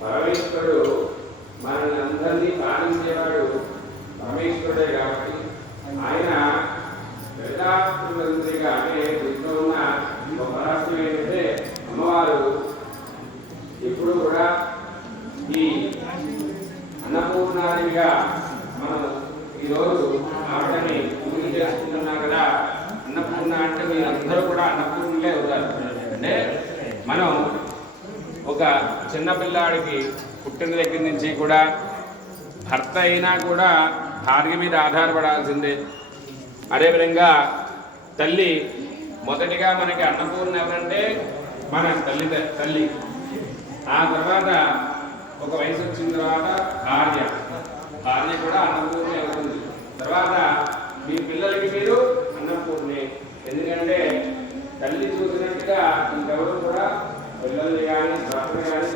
పరమేశ్వరుడు మనల్ని అందరినీ పాలించేవాడు పరమేశ్వరుడే కాబట్టి ఆయన వేదాంతులందరిగా అంటే ఇంట్లో ఉన్న ఒక రహస్యం ఏంటంటే అమ్మవారు ఎప్పుడు కూడా ఈ అన్నపూర్ణాదేవిగా మనం ఈరోజు ఆవిడని పూజ చేసుకుంటున్నాం కదా. అన్నపూర్ణ అంటే మీరందరూ కూడా అన్నపూర్ణలే అవుతారు. అంటే మనం ఒక చిన్నపిల్లాడికి పుట్టిన దగ్గర నుంచి కూడా భర్త అయినా కూడా భార్య మీద ఆధారపడాల్సిందే. అదేవిధంగా తల్లి మొదటిగా మనకి అన్నపూర్ణ ఎవరంటే మన తల్లి. ఆ తర్వాత ఒక వయసు వచ్చిన తర్వాత భార్య కూడా అన్నపూర్ణ అవుతుంది. తర్వాత మీ పిల్లలకి మీరు అన్నపూర్ణే. ఎందుకంటే తల్లి చూసినట్టుగా ఇంకెవరు కూడా పిల్లల్ని కానీ భర్తని కానీ